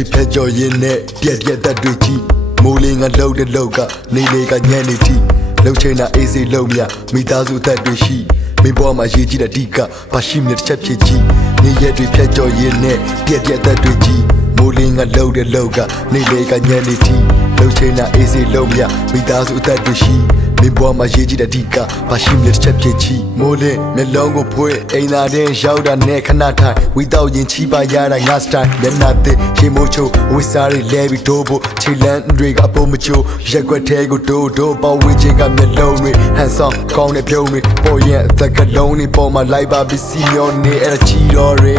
တွေဖက်ကြော်ရင်နဲ့ပြက်သက်တွေကြီးမိုးလေးငါလှုပ်တဲ့လှုပ်ကနေလေကညံ့နေတီလှုပ်ချင်တာအေးစေးလှုပ်မြမိသားစုအသက်တွေရှိမင်းပေါ်မှာရေးကြည့်တဲ့အဓိကဘာရှိမြတ်တစ်ချက်ဖြစ်ကြီးနေရက်တွေဖက်ကြော်ရင်နဲ့ပြက်သက်တွေကြီးမိုးလေးငါလှုပ်တဲ့လှုပ်ကနေလေကညံ့နေတီလှုပ်ချင်တာအေးစေးလှုပ်မြမိသားစုအသက်တွေရှိမင်းပေါ်မှာရေးကြည့်တဲ့အဓိကဘာရှိမြတ်တစ်ချက်ဖြစ်ကြီးမိုးလေးမျက်လုံးကိုဖွင့်အိမ်သာတဲ့ရောက်တာနဲ့ခဏထိုင်ဝီတောက်ရင်ချီပါရတာငါစတိုင်မျက်နှာသစ်ရေမိုးချိုးဝစ်စားတွေလဲပြီးဒိုးဖို့ခြေလန်းတွေကအပေါ်မချိုးရက်ွက်ထဲကိုဒိုးပေါဝင်းချင်းကမျက်လုံးတွေဟန်ဆောင်ကောင်းတဲ့ပြုံးတွေပေါ်ရင်အသက်ကလုံးတွေပေါ်မှာလိုက်ပါပြီးစီမျောနေအဲ့ဒါချီတော်တွေ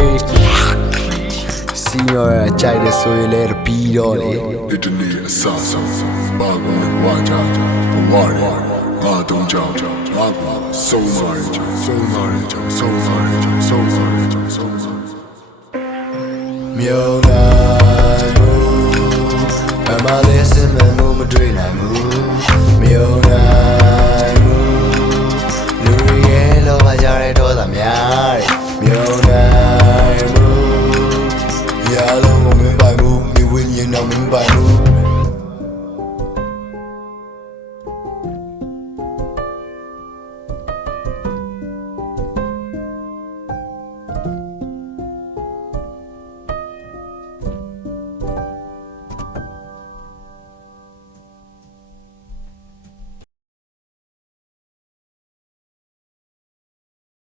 စီမျောရကြိုက်တဲ့ဆိုရင်လည်းပြီးတော့လေဒီတနေ့အဆဆဘာကိုဝါကြဘဝရငါတုံးကြောင်ငါကိုဆုံးမာရကြောင်ဆုံးမာရကြောင်ဆုံးမာရကြောင်ဆုံးမာရကြောင်ဆုံးမာမြုံနိုင်ဘူးအမလေးစင်မမှုမတွေ့နိုင်ဘူးမြုံနိုင်